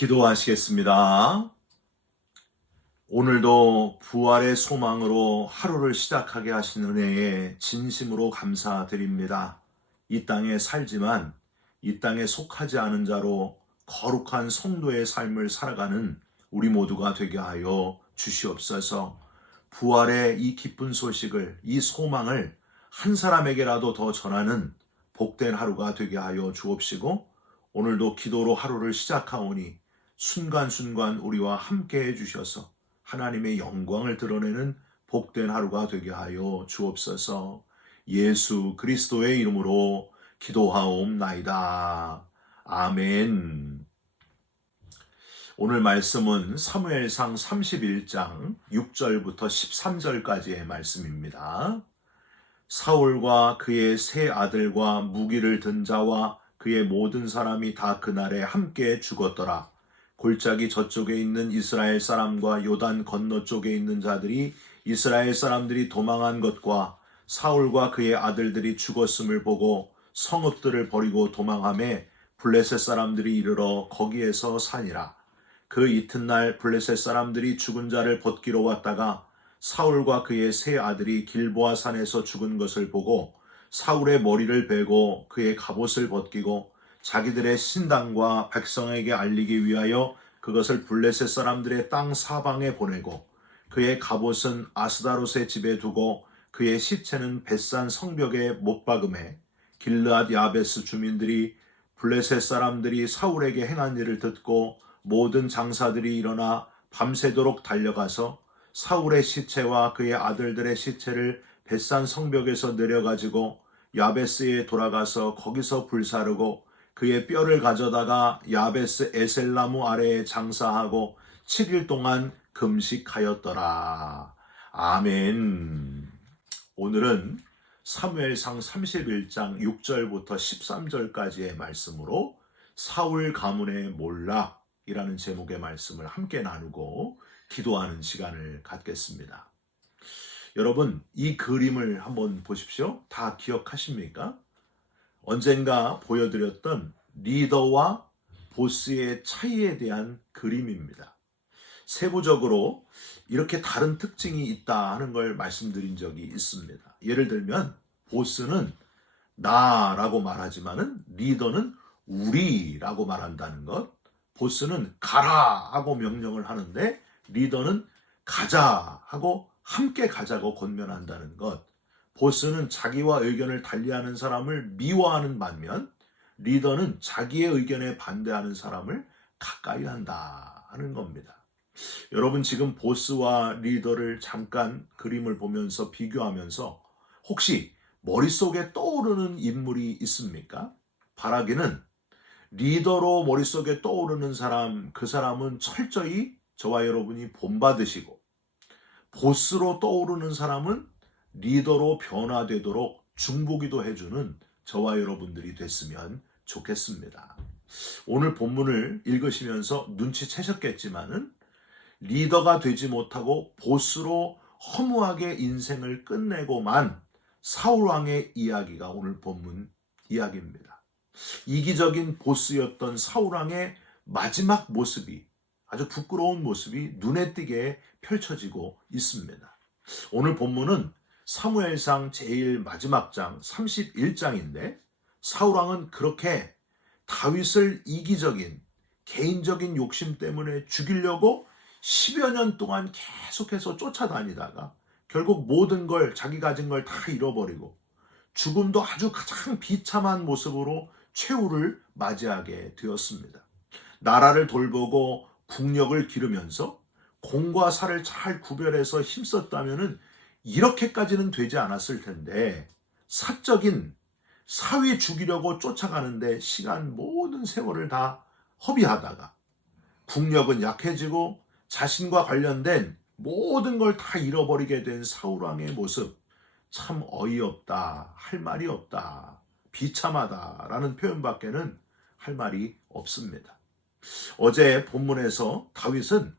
기도하시겠습니다. 오늘도 부활의 소망으로 하루를 시작하게 하신 은혜에 진심으로 감사드립니다. 이 땅에 살지만 이 땅에 속하지 않은 자로 거룩한 성도의 삶을 살아가는 우리 모두가 되게 하여 주시옵소서. 부활의 이 기쁜 소식을, 이 소망을 한 사람에게라도 더 전하는 복된 하루가 되게 하여 주옵시고, 오늘도 기도로 하루를 시작하오니 순간순간 우리와 함께 해주셔서 하나님의 영광을 드러내는 복된 하루가 되게 하여 주옵소서. 예수 그리스도의 이름으로 기도하옵나이다. 아멘. 오늘 말씀은 사무엘상 31장 6절부터 13절까지의 말씀입니다. 사울과 그의 세 아들과 무기를 든 자와 그의 모든 사람이 다 그날에 함께 죽었더라. 골짜기 저쪽에 있는 이스라엘 사람과 요단 건너쪽에 있는 자들이 이스라엘 사람들이 도망한 것과 사울과 그의 아들들이 죽었음을 보고 성읍들을 버리고 도망하매 블레셋 사람들이 이르러 거기에서 사니라. 그 이튿날 블레셋 사람들이 죽은 자를 벗기러 왔다가 사울과 그의 세 아들이 길보아 산에서 죽은 것을 보고 사울의 머리를 베고 그의 갑옷을 벗기고 자기들의 신당과 백성에게 알리기 위하여 그것을 블레셋 사람들의 땅 사방에 보내고 그의 갑옷은 아스다롯의 집에 두고 그의 시체는 벳산 성벽에 못 박음에 길르앗 야베스 주민들이 블레셋 사람들이 사울에게 행한 일을 듣고 모든 장사들이 일어나 밤새도록 달려가서 사울의 시체와 그의 아들들의 시체를 벳산 성벽에서 내려가지고 야베스에 돌아가서 거기서 불사르고 그의 뼈를 가져다가 야베스 에셀나무 아래에 장사하고 7일 동안 금식하였더라. 아멘. 오늘은 사무엘상 31장 6절부터 13절까지의 말씀으로 사울 가문의 몰락이라는 제목의 말씀을 함께 나누고 기도하는 시간을 갖겠습니다. 여러분, 이 그림을 한번 보십시오. 다 기억하십니까? 언젠가 보여드렸던 리더와 보스의 차이에 대한 그림입니다. 세부적으로 이렇게 다른 특징이 있다 하는 걸 말씀드린 적이 있습니다. 예를 들면 보스는 나라고 말하지만은 리더는 우리라고 말한다는 것. 보스는 가라 하고 명령을 하는데 리더는 가자 하고 함께 가자고 권면한다는 것. 보스는 자기와 의견을 달리하는 사람을 미워하는 반면 리더는 자기의 의견에 반대하는 사람을 가까이 한다 하는 겁니다. 여러분, 지금 보스와 리더를 잠깐 그림을 보면서 비교하면서 혹시 머릿속에 떠오르는 인물이 있습니까? 바라기는 리더로 머릿속에 떠오르는 사람, 그 사람은 철저히 저와 여러분이 본받으시고, 보스로 떠오르는 사람은 리더로 변화되도록 중보기도 해주는 저와 여러분들이 됐으면 좋겠습니다. 오늘 본문을 읽으시면서 눈치채셨겠지만은 리더가 되지 못하고 보스로 허무하게 인생을 끝내고만 사울왕의 이야기가 오늘 본문 이야기입니다. 이기적인 보스였던 사울왕의 마지막 모습이, 아주 부끄러운 모습이 눈에 띄게 펼쳐지고 있습니다. 오늘 본문은 사무엘상 제일 마지막 장 31장인데 사울왕은 그렇게 다윗을 이기적인 개인적인 욕심 때문에 죽이려고 10여 년 동안 계속해서 쫓아다니다가 결국 모든 걸, 자기 가진 걸 다 잃어버리고 죽음도 아주 가장 비참한 모습으로 최후를 맞이하게 되었습니다. 나라를 돌보고 국력을 기르면서 공과 사를 잘 구별해서 힘썼다면은 이렇게까지는 되지 않았을 텐데 사적인 사위 죽이려고 쫓아가는데 시간 모든 세월을 다 허비하다가 국력은 약해지고 자신과 관련된 모든 걸 다 잃어버리게 된 사울왕의 모습, 참 어이없다, 할 말이 없다, 비참하다라는 표현밖에는 할 말이 없습니다. 어제 본문에서 다윗은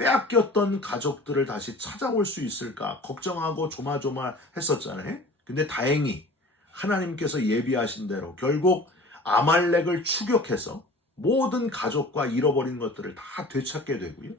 빼앗겼던 가족들을 다시 찾아올 수 있을까 걱정하고 조마조마했었잖아요. 근데 다행히 하나님께서 예비하신 대로 결국 아말렉을 추격해서 모든 가족과 잃어버린 것들을 다 되찾게 되고요.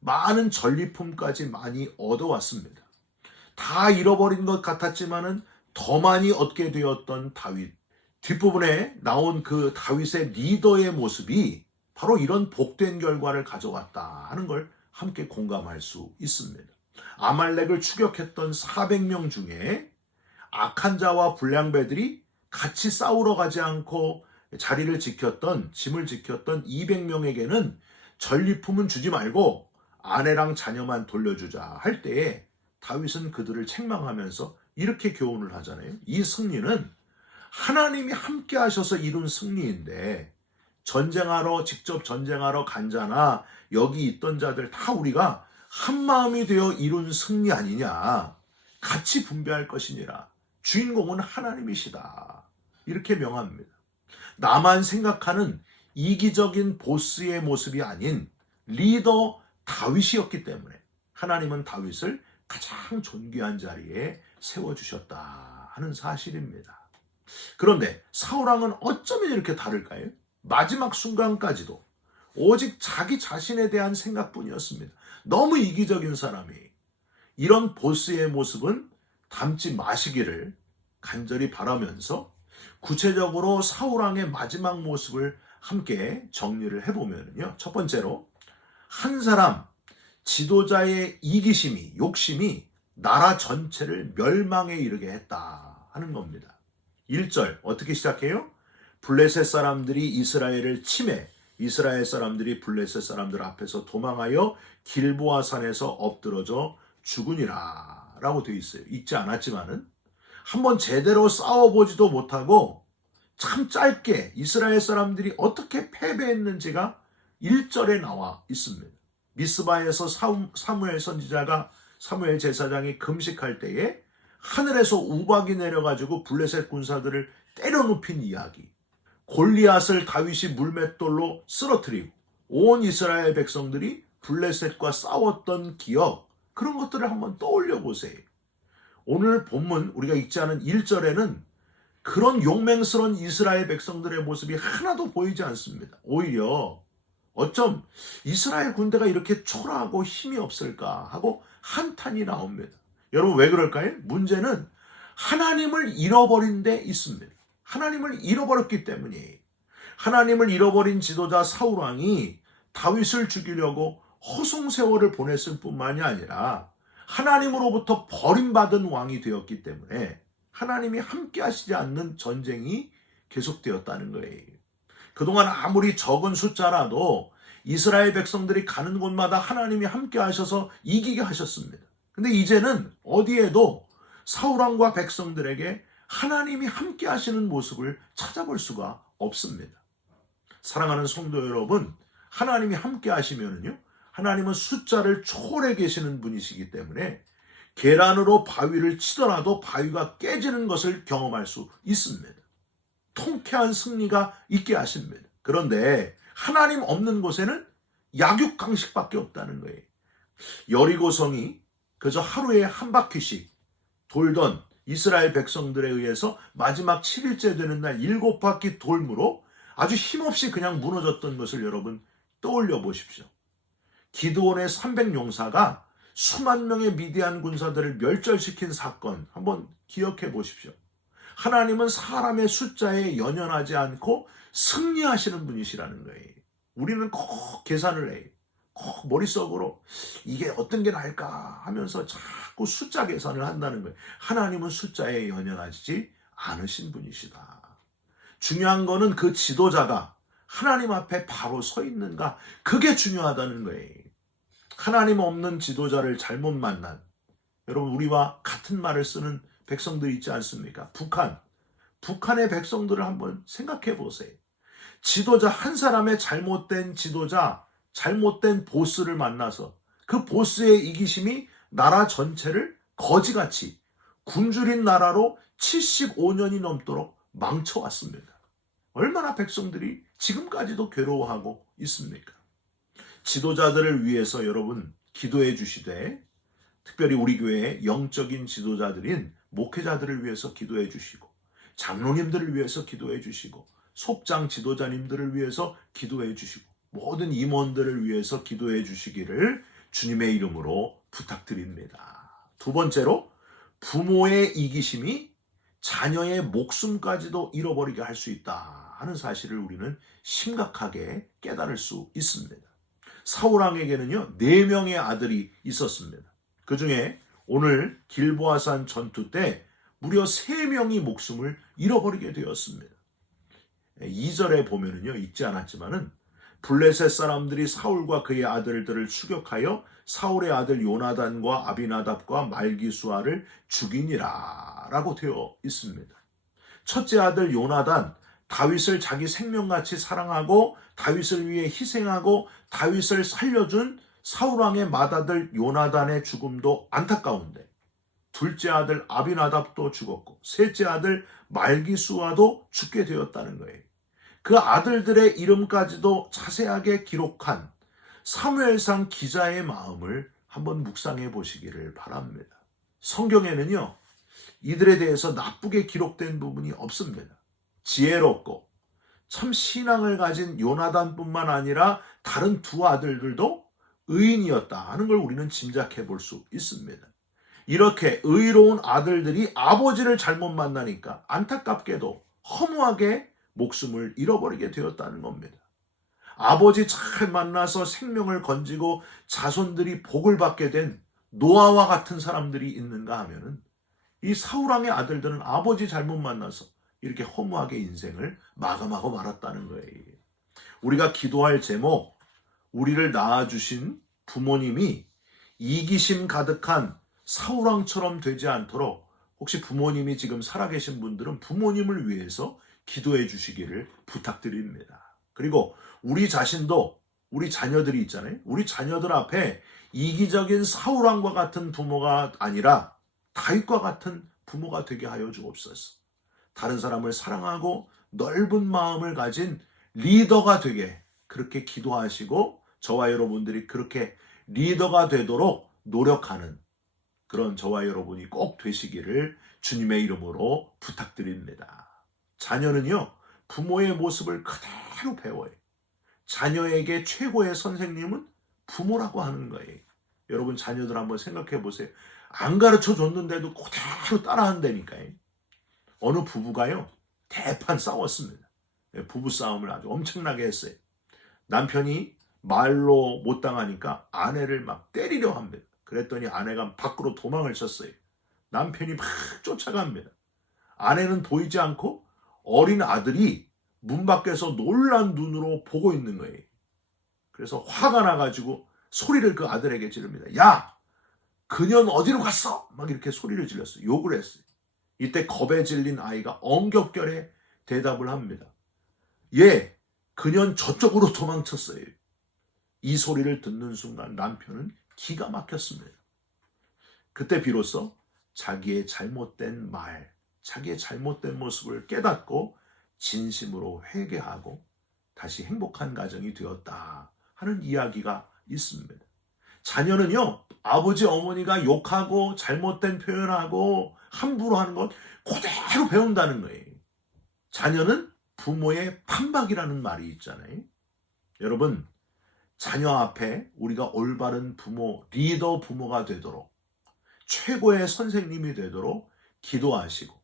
많은 전리품까지 많이 얻어왔습니다. 다 잃어버린 것 같았지만은 더 많이 얻게 되었던 다윗. 뒷부분에 나온 그 다윗의 리더의 모습이 바로 이런 복된 결과를 가져왔다 하는 걸 함께 공감할 수 있습니다. 아말렉을 추격했던 400명 중에 악한 자와 불량배들이 같이 싸우러 가지 않고 자리를 지켰던, 짐을 지켰던 200명에게는 전리품은 주지 말고 아내랑 자녀만 돌려주자 할 때에 다윗은 그들을 책망하면서 이렇게 교훈을 하잖아요. 이 승리는 하나님이 함께 하셔서 이룬 승리인데 직접 전쟁하러 간 자나 여기 있던 자들 다 우리가 한 마음이 되어 이룬 승리 아니냐. 같이 분배할 것이니라. 주인공은 하나님이시다. 이렇게 명합니다. 나만 생각하는 이기적인 보스의 모습이 아닌 리더 다윗이었기 때문에 하나님은 다윗을 가장 존귀한 자리에 세워주셨다 하는 사실입니다. 그런데 사울왕은 어쩌면 이렇게 다를까요? 마지막 순간까지도 오직 자기 자신에 대한 생각뿐이었습니다. 너무 이기적인 사람이. 이런 보스의 모습은 닮지 마시기를 간절히 바라면서 구체적으로 사울왕의 마지막 모습을 함께 정리를 해보면요. 첫 번째로 한 사람 지도자의 이기심이, 욕심이 나라 전체를 멸망에 이르게 했다 하는 겁니다. 1절 어떻게 시작해요? 블레셋 사람들이 이스라엘을 침해, 이스라엘 사람들이 블레셋 사람들 앞에서 도망하여 길보아 산에서 엎드러져 죽으니라 라고 되어 있어요. 읽지 않았지만은 한번 제대로 싸워보지도 못하고 참 짧게 이스라엘 사람들이 어떻게 패배했는지가 1절에 나와 있습니다. 미스바에서 사무엘 선지자가 사무엘 제사장이 금식할 때에 하늘에서 우박이 내려가지고 블레셋 군사들을 때려 눕힌 이야기. 골리앗을 다윗이 물맷돌로 쓰러뜨리고 온 이스라엘 백성들이 블레셋과 싸웠던 기억, 그런 것들을 한번 떠올려 보세요. 오늘 본문 우리가 읽지 않은 1절에는 그런 용맹스러운 이스라엘 백성들의 모습이 하나도 보이지 않습니다. 오히려 어쩜 이스라엘 군대가 이렇게 초라하고 힘이 없을까 하고 한탄이 나옵니다. 여러분 왜 그럴까요? 문제는 하나님을 잃어버린 데 있습니다. 하나님을 잃어버렸기 때문이에요. 하나님을 잃어버린 지도자 사울왕이 다윗을 죽이려고 허송세월을 보냈을 뿐만이 아니라 하나님으로부터 버림받은 왕이 되었기 때문에 하나님이 함께 하시지 않는 전쟁이 계속되었다는 거예요. 그동안 아무리 적은 숫자라도 이스라엘 백성들이 가는 곳마다 하나님이 함께 하셔서 이기게 하셨습니다. 근데 이제는 어디에도 사울왕과 백성들에게 하나님이 함께 하시는 모습을 찾아볼 수가 없습니다. 사랑하는 성도 여러분, 하나님이 함께 하시면은요, 하나님은 숫자를 초월해 계시는 분이시기 때문에 계란으로 바위를 치더라도 바위가 깨지는 것을 경험할 수 있습니다. 통쾌한 승리가 있게 하십니다. 그런데 하나님 없는 곳에는 약육강식밖에 없다는 거예요. 여리고성이 그저 하루에 한 바퀴씩 돌던 이스라엘 백성들에 의해서 마지막 7일째 되는 날 7바퀴 돌므로 아주 힘없이 그냥 무너졌던 것을 여러분 떠올려 보십시오. 기드온의 300용사가 수만 명의 미디안 군사들을 멸절시킨 사건 한번 기억해 보십시오. 하나님은 사람의 숫자에 연연하지 않고 승리하시는 분이시라는 거예요. 우리는 꼭 계산을 해요. 꼭 머릿속으로 이게 어떤 게 나을까 하면서 자꾸 숫자 계산을 한다는 거예요. 하나님은 숫자에 연연하지 않으신 분이시다. 중요한 거는 그 지도자가 하나님 앞에 바로 서 있는가, 그게 중요하다는 거예요. 하나님 없는 지도자를 잘못 만난, 여러분 우리와 같은 말을 쓰는 백성들이 있지 않습니까? 북한의 백성들을 한번 생각해 보세요. 지도자 한 사람의 잘못된 지도자, 잘못된 보스를 만나서 그 보스의 이기심이 나라 전체를 거지같이 굶주린 나라로 75년이 넘도록 망쳐왔습니다. 얼마나 백성들이 지금까지도 괴로워하고 있습니까? 지도자들을 위해서 여러분 기도해 주시되, 특별히 우리 교회의 영적인 지도자들인 목회자들을 위해서 기도해 주시고, 장로님들을 위해서 기도해 주시고, 속장 지도자님들을 위해서 기도해 주시고 모든 임원들을 위해서 기도해 주시기를 주님의 이름으로 부탁드립니다. 두 번째로 부모의 이기심이 자녀의 목숨까지도 잃어버리게 할 수 있다 하는 사실을 우리는 심각하게 깨달을 수 있습니다. 사울왕에게는요 4명의 아들이 있었습니다. 그 중에 오늘 길보아산 전투 때 무려 3명이 목숨을 잃어버리게 되었습니다. 2절에 보면은요 읽지 않았지만은 블레셋 사람들이 사울과 그의 아들들을 추격하여 사울의 아들 요나단과 아비나답과 말기수아를 죽이니라 라고 되어 있습니다. 첫째 아들 요나단, 다윗을 자기 생명같이 사랑하고 다윗을 위해 희생하고 다윗을 살려준 사울왕의 맏아들 요나단의 죽음도 안타까운데 둘째 아들 아비나답도 죽었고 셋째 아들 말기수아도 죽게 되었다는 거예요. 그 아들들의 이름까지도 자세하게 기록한 사무엘상 기자의 마음을 한번 묵상해 보시기를 바랍니다. 성경에는요 이들에 대해서 나쁘게 기록된 부분이 없습니다. 지혜롭고 참 신앙을 가진 요나단뿐만 아니라 다른 두 아들들도 의인이었다 하는 걸 우리는 짐작해 볼 수 있습니다. 이렇게 의로운 아들들이 아버지를 잘못 만나니까 안타깝게도 허무하게 목숨을 잃어버리게 되었다는 겁니다. 아버지 잘 만나서 생명을 건지고 자손들이 복을 받게 된 노아와 같은 사람들이 있는가 하면은 이 사울왕의 아들들은 아버지 잘못 만나서 이렇게 허무하게 인생을 마감하고 말았다는 거예요. 우리가 기도할 제목, 우리를 낳아주신 부모님이 이기심 가득한 사울왕처럼 되지 않도록 혹시 부모님이 지금 살아계신 분들은 부모님을 위해서 기도해 주시기를 부탁드립니다. 그리고 우리 자신도 우리 자녀들이 있잖아요. 우리 자녀들 앞에 이기적인 사울왕과 같은 부모가 아니라 다윗과 같은 부모가 되게 하여 주옵소서. 다른 사람을 사랑하고 넓은 마음을 가진 리더가 되게 그렇게 기도하시고 저와 여러분들이 그렇게 리더가 되도록 노력하는 그런 저와 여러분이 꼭 되시기를 주님의 이름으로 부탁드립니다. 자녀는요 부모의 모습을 그대로 배워요. 자녀에게 최고의 선생님은 부모라고 하는 거예요. 여러분 자녀들 한번 생각해 보세요. 안 가르쳐 줬는데도 그대로 따라한다니까요. 어느 부부가요 대판 싸웠습니다. 부부싸움을 아주 엄청나게 했어요. 남편이 말로 못 당하니까 아내를 막 때리려 합니다. 그랬더니 아내가 밖으로 도망을 쳤어요. 남편이 막 쫓아갑니다. 아내는 보이지 않고 어린 아들이 문 밖에서 놀란 눈으로 보고 있는 거예요. 그래서 화가 나가지고 소리를 그 아들에게 지릅니다. 야! 그년 어디로 갔어? 막 이렇게 소리를 질렀어요. 욕을 했어요. 이때 겁에 질린 아이가 엉겹결에 대답을 합니다. 예, 그년 저쪽으로 도망쳤어요. 이 소리를 듣는 순간 남편은 기가 막혔습니다. 그때 비로소 자기의 잘못된 말, 자기의 잘못된 모습을 깨닫고 진심으로 회개하고 다시 행복한 가정이 되었다 하는 이야기가 있습니다. 자녀는요, 아버지 어머니가 욕하고 잘못된 표현하고 함부로 하는 것 그대로 배운다는 거예요. 자녀는 부모의 판박이라는 말이 있잖아요. 여러분, 자녀 앞에 우리가 올바른 부모, 리더 부모가 되도록 최고의 선생님이 되도록 기도하시고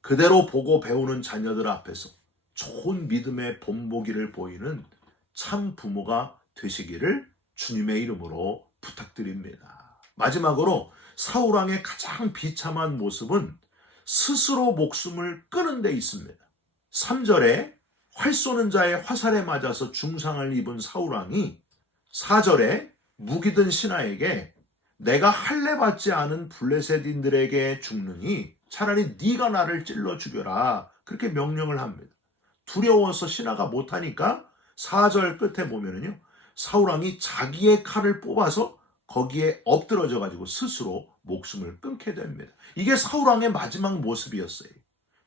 그대로 보고 배우는 자녀들 앞에서 좋은 믿음의 본보기를 보이는 참 부모가 되시기를 주님의 이름으로 부탁드립니다. 마지막으로 사울왕의 가장 비참한 모습은 스스로 목숨을 끊은 데 있습니다. 3절에 활 쏘는 자의 화살에 맞아서 중상을 입은 사울왕이 4절에 무기든 신하에게 내가 할례 받지 않은 블레셋인들에게 죽느니 차라리 네가 나를 찔러 죽여라 그렇게 명령을 합니다. 두려워서 신하가 못하니까 4절 끝에 보면은요 사울왕이 자기의 칼을 뽑아서 거기에 엎드러져 가지고 스스로 목숨을 끊게 됩니다. 이게 사울왕의 마지막 모습이었어요.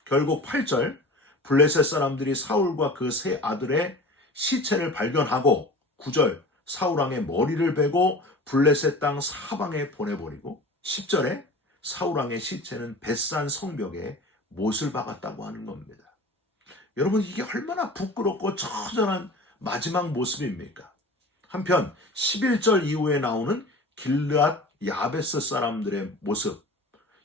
결국 8절 블레셋 사람들이 사울과 그 세 아들의 시체를 발견하고 9절 사울왕의 머리를 베고 블레셋 땅 사방에 보내버리고 10절에 사울왕의 시체는 벳산 성벽에 못을 박았다고 하는 겁니다. 여러분, 이게 얼마나 부끄럽고 처절한 마지막 모습입니까? 한편 11절 이후에 나오는 길르앗 야베스 사람들의 모습,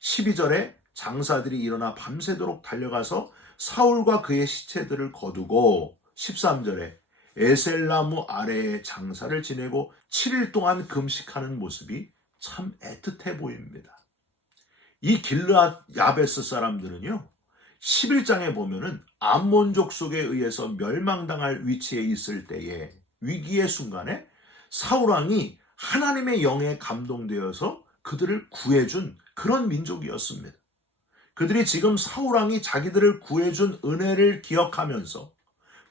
12절에 장사들이 일어나 밤새도록 달려가서 사울과 그의 시체들을 거두고, 13절에 에셀나무 아래에 장사를 지내고 7일 동안 금식하는 모습이 참 애틋해 보입니다. 이 길르앗 야베스 사람들은요, 11장에 보면은 암몬족 속에 의해서 멸망당할 위치에 있을 때에, 위기의 순간에 사울왕이 하나님의 영에 감동되어서 그들을 구해준 그런 민족이었습니다. 그들이 지금 사울왕이 자기들을 구해준 은혜를 기억하면서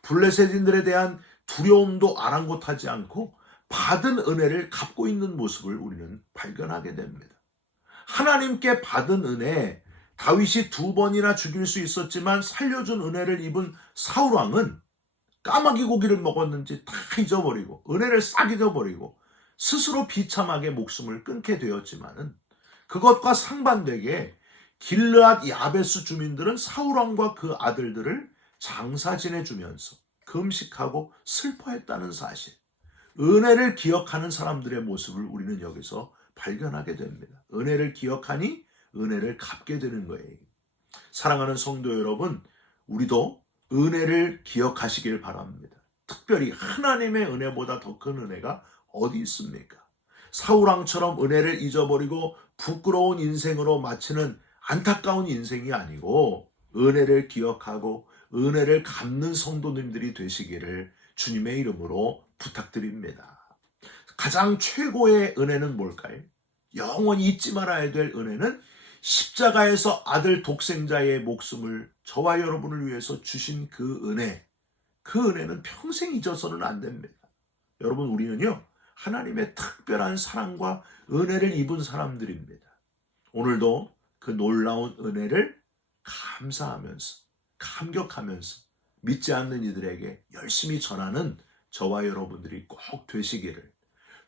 블레셋인들에 대한 두려움도 아랑곳하지 않고 받은 은혜를 갚고 있는 모습을 우리는 발견하게 됩니다. 하나님께 받은 은혜, 다윗이 2번이나 죽일 수 있었지만 살려준 은혜를 입은 사울왕은 까마귀 고기를 먹었는지 다 잊어버리고 은혜를 싹 잊어버리고 스스로 비참하게 목숨을 끊게 되었지만은, 그것과 상반되게 길르앗 야베스 주민들은 사울왕과 그 아들들을 장사 지내주면서 금식하고 슬퍼했다는 사실, 은혜를 기억하는 사람들의 모습을 우리는 여기서 발견하게 됩니다. 은혜를 기억하니 은혜를 갚게 되는 거예요. 사랑하는 성도 여러분, 우리도 은혜를 기억하시길 바랍니다. 특별히 하나님의 은혜보다 더 큰 은혜가 어디 있습니까? 사울왕처럼 은혜를 잊어버리고 부끄러운 인생으로 마치는 안타까운 인생이 아니고, 은혜를 기억하고 은혜를 갚는 성도님들이 되시기를 주님의 이름으로 부탁드립니다. 가장 최고의 은혜는 뭘까요? 영원히 잊지 말아야 될 은혜는 십자가에서 아들 독생자의 목숨을 저와 여러분을 위해서 주신 그 은혜, 그 은혜는 평생 잊어서는 안 됩니다. 여러분, 우리는요, 하나님의 특별한 사랑과 은혜를 입은 사람들입니다. 오늘도 그 놀라운 은혜를 감사하면서, 감격하면서 믿지 않는 이들에게 열심히 전하는 저와 여러분들이 꼭 되시기를,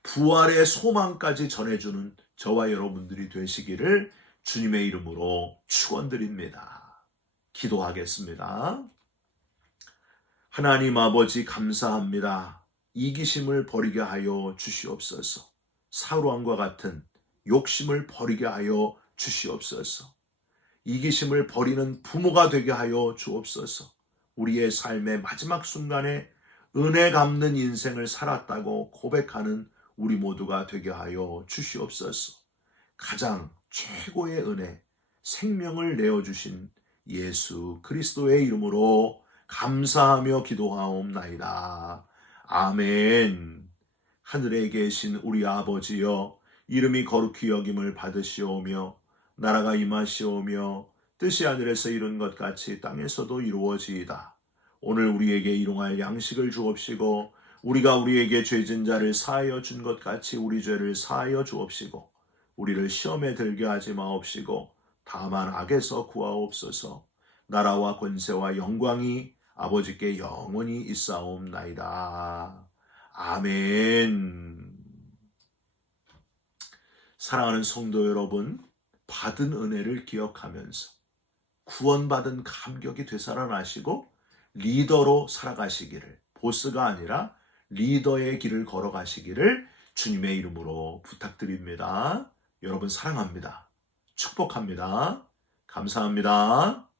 부활의 소망까지 전해주는 저와 여러분들이 되시기를 주님의 이름으로 축원드립니다. 기도하겠습니다. 하나님 아버지, 감사합니다. 이기심을 버리게 하여 주시옵소서. 사울왕과 같은 욕심을 버리게 하여 주시옵소서. 이기심을 버리는 부모가 되게 하여 주옵소서. 우리의 삶의 마지막 순간에 은혜 갚는 인생을 살았다고 고백하는 우리 모두가 되게 하여 주시옵소서. 가장 최고의 은혜, 생명을 내어주신 예수 그리스도의 이름으로 감사하며 기도하옵나이다. 아멘. 하늘에 계신 우리 아버지여, 이름이 거룩히 여김을 받으시오며 나라가 임하시오며 뜻이 하늘에서 이룬 것 같이 땅에서도 이루어지이다. 오늘 우리에게 일용할 양식을 주옵시고, 우리가 우리에게 죄진 자를 사하여 준 것 같이 우리 죄를 사하여 주옵시고, 우리를 시험에 들게 하지 마옵시고 다만 악에서 구하옵소서. 나라와 권세와 영광이 아버지께 영원히 있사옵나이다. 아멘. 사랑하는 성도 여러분, 받은 은혜를 기억하면서 구원받은 감격이 되살아나시고 리더로 살아가시기를, 보스가 아니라 리더의 길을 걸어가시기를 주님의 이름으로 부탁드립니다. 여러분 사랑합니다. 축복합니다. 감사합니다.